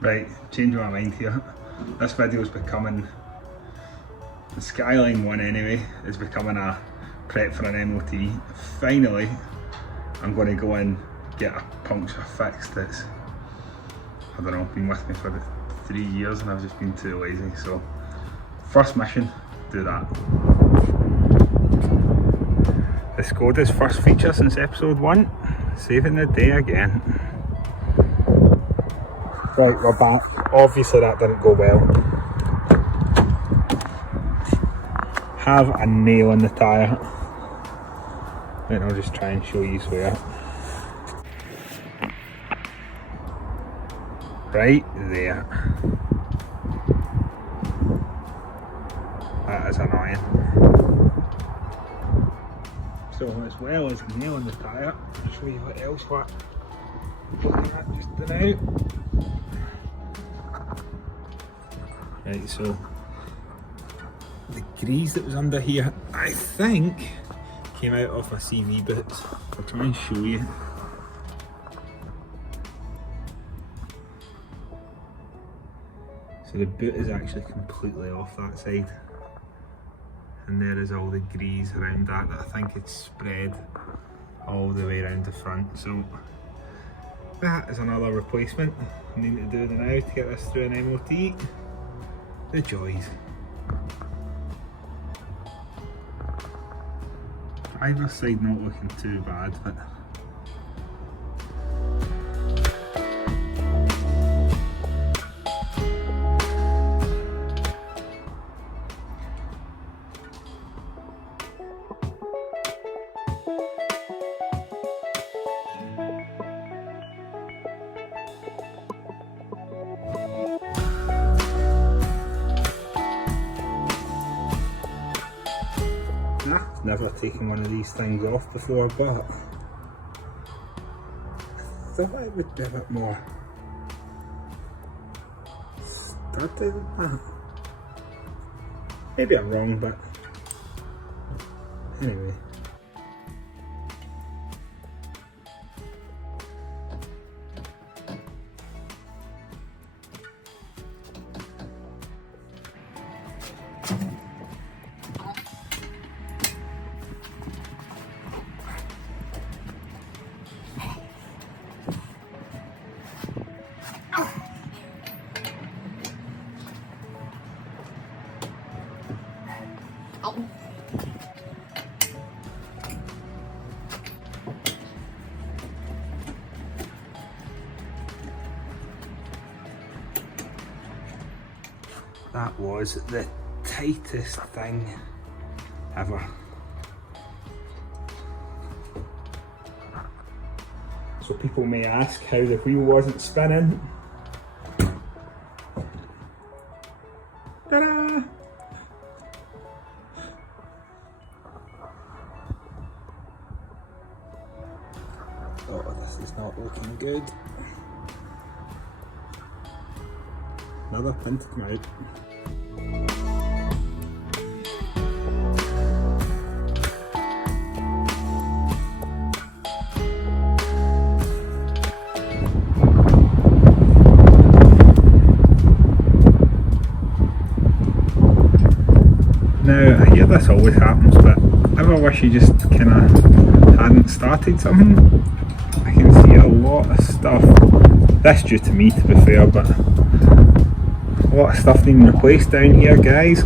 Right, changing my mind here. This video is becoming, the Skyline one anyway, is becoming a prep for an MOT. Finally, I'm going to go and get a puncture fixed that's, I don't know, been with me for 3 years and I've just been too lazy. So, first mission, do that. The Skoda's first feature since episode 1, saving the day again. Right, we're back. Obviously that didn't go well. Have a nail in the tyre. Then I'll just try and show you where. Right there. That is annoying. So as well as nailing the tyre, I'll show you what else we're looking at just now. Right, so the grease that was under here, I think, came out of my CV boots. I'll try and show you. So the boot is actually completely off that side. And there is all the grease around that I think it's spread all the way around the front. So that is another replacement I need to do now to get this through an MOT. The joys. Driver's side not looking too bad, but I've never taken one of these things off before, but I thought it would be a bit more sturdy than that. Maybe I'm wrong, but anyway. That was the tightest thing ever. So people may ask how the wheel wasn't spinning. Ta-da! Oh, this is not looking good. Another pin to come out. Now, I hear this always happens, but ever wish you just kind of hadn't started something? I can see a lot of stuff, that's due to me to be fair, but a lot of stuff needing replaced down here, guys.